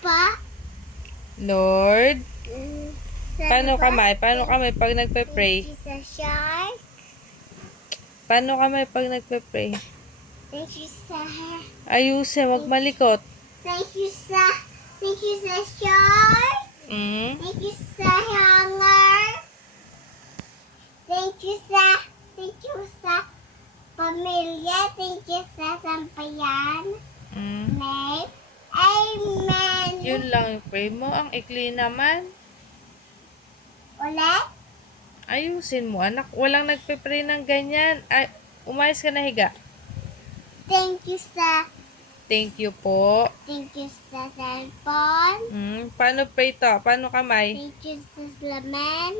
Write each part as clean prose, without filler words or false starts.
Pa? Lord, paano Ba? kamay? Paano kamay pag nagpe-pray? Thank you sa shark. Paano kamay pag nagpe-pray? Thank you sa hair. Ayusin, wag malikot. Thank you sa shark. Mm. Thank you sa hanger. Thank you sa pamilya. Thank you sa sampayan. Mm. Name. Amen. Yun lang yung pray mo. Ang ikli naman. Ulit. Ayusin mo, anak. Walang nagpe-pray ng ganyan. Ay, umayos ka na higa. Thank you sa cellphone. Paano pray to? Paano kamay? Thank you sa salamin.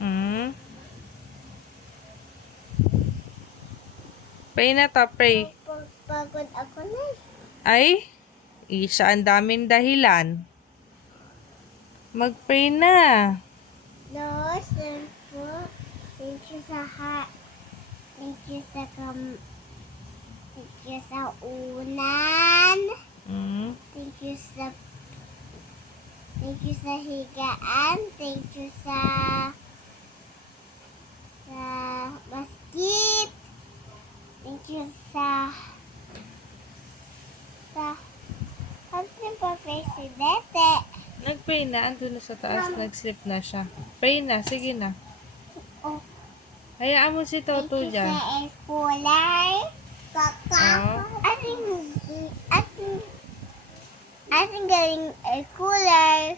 Mm. Pray na to, pray. Pagod ako na. Ay, isa ang daming dahilan. Mag-pray na. Lord, thank you sa thank you sa thank you sa unan. Mm. Thank you sa higaan. Thank you sa basket. Thank you sa ano yung pa-presidente? Nag-pray na. Andun na sa taas. Nag-sleep na siya. Pray na. Sige na. Oh, Hayaan mo si thank Toto you dyan. sa air cooler. Oh. Ating galing air cooler.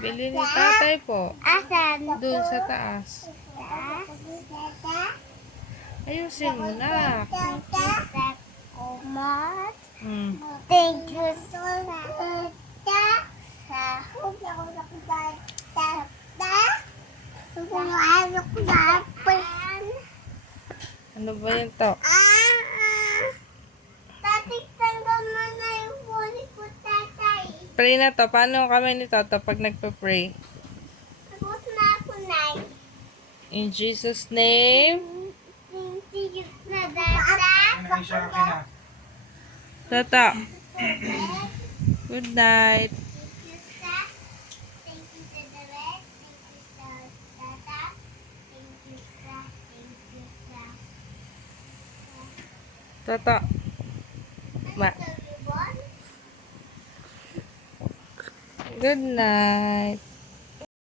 Bili ni tatay po. Asan? Doon sa taas. Ayusin mo na. Thank you sa kumot. Mm. Thank you sa Ano ba yun to? Tatay, tanggal mo na yung phone ko, tatay. Pray na to. Paano kami ni Toto pag nagpa-pray? Tapos na ako, Nay. In Jesus' name. Thank you sa dada. Toto. Good night. Thank you sa Daret. Thank you sa dada. Thank you sa Toto. Ma. ribbon. Good night.